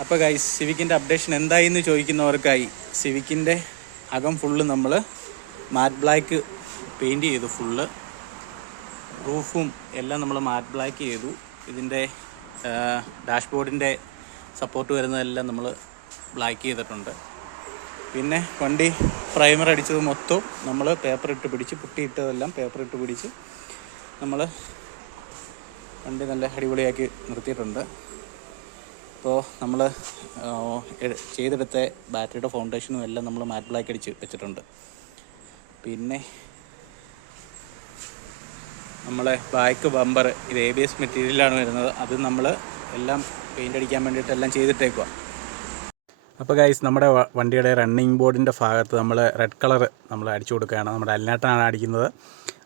അപ്പോൾ guys, സിവിക്കിൻ്റെ updation എന്തായിന്ന് ചോദിക്കുന്നവർക്കായി സിവിക്കിൻ്റെ അകം full നമ്മൾ മാറ്റ് ബ്ലാക്ക് പെയിൻറ്റ് ചെയ്തു. ഫുള്ള് റൂഫും എല്ലാം നമ്മൾ മാറ്റ് ബ്ലാക്ക് ചെയ്തു. ഇതിൻ്റെ ഡാഷ്ബോർഡിൻ്റെ സപ്പോർട്ട് വരുന്നതെല്ലാം നമ്മൾ ബ്ലാക്ക് ചെയ്തിട്ടുണ്ട്. പിന്നെ വണ്ടി പ്രൈമർ അടിച്ചത് മൊത്തം നമ്മൾ പേപ്പർ ഇട്ട് പിടിച്ച്, പുട്ടിയിട്ടതെല്ലാം പേപ്പർ ഇട്ട് പിടിച്ച് നമ്മൾ വണ്ടി നല്ല അടിപൊളിയാക്കി നിർത്തിയിട്ടുണ്ട്. അപ്പോൾ നമ്മൾ ചെയ്തെടുത്ത ബാറ്ററിയുടെ ഫൗണ്ടേഷനും എല്ലാം നമ്മൾ മാറ്റ് ബ്ലാക്ക് അടിച്ച് വെച്ചിട്ടുണ്ട്. പിന്നെ നമ്മളെ ബാക്ക് ബമ്പർ ഇത് ABS മെറ്റീരിയലാണ് വരുന്നത്. അത് നമ്മൾ എല്ലാം പെയിൻ്റ് അടിക്കാൻ വേണ്ടിയിട്ട് എല്ലാം ചെയ്തിട്ടേക്കുക. അപ്പോൾ ഗൈസ്, നമ്മുടെ വണ്ടിയുടെ റണ്ണിങ് ബോർഡിൻ്റെ ഭാഗത്ത് നമ്മൾ റെഡ് കളർ നമ്മൾ അടിച്ചു കൊടുക്കുകയാണ്. നമ്മുടെ അലിനാട്ടാണ് അടിക്കുന്നത്.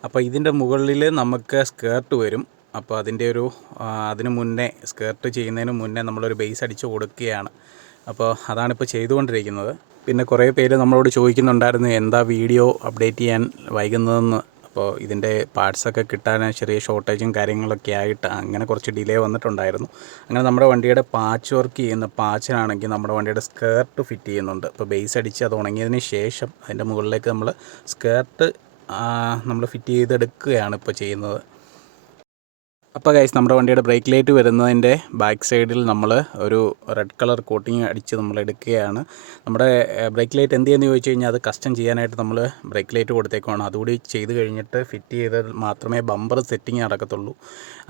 അപ്പോൾ ഇതിൻ്റെ മുകളിൽ നമുക്ക് സ്കേർട്ട് വരും. അപ്പോൾ അതിന് മുന്നേ സ്കേർട്ട് ചെയ്യുന്നതിന് മുന്നേ നമ്മളൊരു ബേസ് അടിച്ച് കൊടുക്കുകയാണ്. അപ്പോൾ അതാണിപ്പോൾ ചെയ്തുകൊണ്ടിരിക്കുന്നത്. പിന്നെ കുറേ പേര് നമ്മളോട് ചോദിക്കുന്നുണ്ടായിരുന്നു എന്താ വീഡിയോ അപ്ഡേറ്റ് ചെയ്യാൻ വൈകുന്നതെന്ന്. അപ്പോൾ ഇതിൻ്റെ പാർട്സൊക്കെ കിട്ടാൻ ചെറിയ ഷോർട്ടേജും കാര്യങ്ങളൊക്കെ ആയിട്ട് അങ്ങനെ കുറച്ച് ഡിലേ വന്നിട്ടുണ്ടായിരുന്നു. അങ്ങനെ നമ്മുടെ വണ്ടിയുടെ പാച്ച് വർക്ക് ചെയ്യുന്ന പാച്ചിനാണെങ്കിൽ നമ്മുടെ വണ്ടിയുടെ സ്കേർട്ട് ഫിറ്റ് ചെയ്യുന്നുണ്ട്. അപ്പോൾ ബേസ് അടിച്ച് അത് ഉണങ്ങിയതിന് ശേഷം അതിൻ്റെ മുകളിലേക്ക് നമ്മൾ സ്കേർട്ട് നമ്മൾ ഫിറ്റ് ചെയ്തെടുക്കുകയാണ് ഇപ്പോൾ ചെയ്യുന്നത്. അപ്പോൾ ഗൈസ്, നമ്മുടെ വണ്ടിയുടെ ബ്രേക്ക് ലൈറ്റ് വരുന്നതിൻ്റെ ബാക്ക് സൈഡിൽ നമ്മൾ ഒരു റെഡ് കളർ കോട്ടിങ് അടിച്ച് നമ്മൾ എടുക്കുകയാണ്. നമ്മുടെ ബ്രേക്ക് ലൈറ്റ് എന്ത് ചെയ്യുമെന്ന് ചോദിച്ചു കഴിഞ്ഞാൽ അത് കസ്റ്റം ചെയ്യാനായിട്ട് നമ്മൾ ബ്രേക്ക് ലൈറ്റ് കൊടുത്തേക്കുവാണ്. അതുകൂടി ചെയ്ത് കഴിഞ്ഞിട്ട് ഫിറ്റ് ചെയ്താൽ മാത്രമേ ബമ്പർ സെറ്റിങ് നടക്കത്തുള്ളൂ.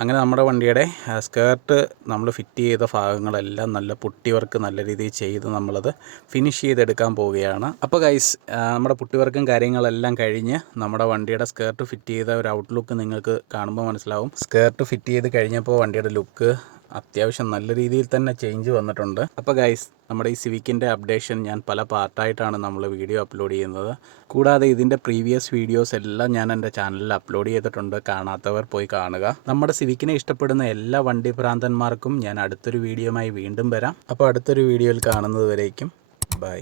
അങ്ങനെ നമ്മുടെ വണ്ടിയുടെ സ്കേർട്ട് നമ്മൾ ഫിറ്റ് ചെയ്ത ഭാഗങ്ങളെല്ലാം നല്ല പുട്ടി വർക്ക് നല്ല രീതിയിൽ ചെയ്ത് നമ്മളത് ഫിനിഷ് ചെയ്തെടുക്കാൻ പോവുകയാണ്. അപ്പോൾ ഗൈസ്, നമ്മുടെ പുട്ടി വർക്കും കാര്യങ്ങളെല്ലാം കഴിഞ്ഞ് നമ്മുടെ വണ്ടിയുടെ സ്കേർട്ട് ഫിറ്റ് ചെയ്ത ഒരു ഔട്ട്ലുക്ക് നിങ്ങൾക്ക് കാണുമ്പോൾ മനസ്സിലാവും. സ്കേർട്ട് ഫിറ്റ് ചെയ്ത് കഴിഞ്ഞപ്പോൾ വണ്ടിയുടെ ലുക്ക് അത്യാവശ്യം നല്ല രീതിയിൽ തന്നെ ചേഞ്ച് വന്നിട്ടുണ്ട്. അപ്പോൾ ഗൈസ്, നമ്മുടെ ഈ സിവിക്കിൻ്റെ അപ്ഡേഷൻ ഞാൻ പല പാർട്ടായിട്ടാണ് നമ്മൾ വീഡിയോ അപ്ലോഡ് ചെയ്യുന്നത്. കൂടാതെ ഇതിൻ്റെ പ്രീവിയസ് വീഡിയോസ് എല്ലാം ഞാൻ എൻ്റെ ചാനലിൽ അപ്ലോഡ് ചെയ്തിട്ടുണ്ട്. കാണാത്തവർ പോയി കാണുക. നമ്മുടെ സിവിക്കിനെ ഇഷ്ടപ്പെടുന്ന എല്ലാ വണ്ടി ഭ്രാന്തന്മാർക്കും ഞാൻ അടുത്തൊരു വീഡിയോയുമായി വീണ്ടും വരാം. അപ്പോൾ അടുത്തൊരു വീഡിയോയിൽ കാണുന്നത് വരേക്കും ബൈ.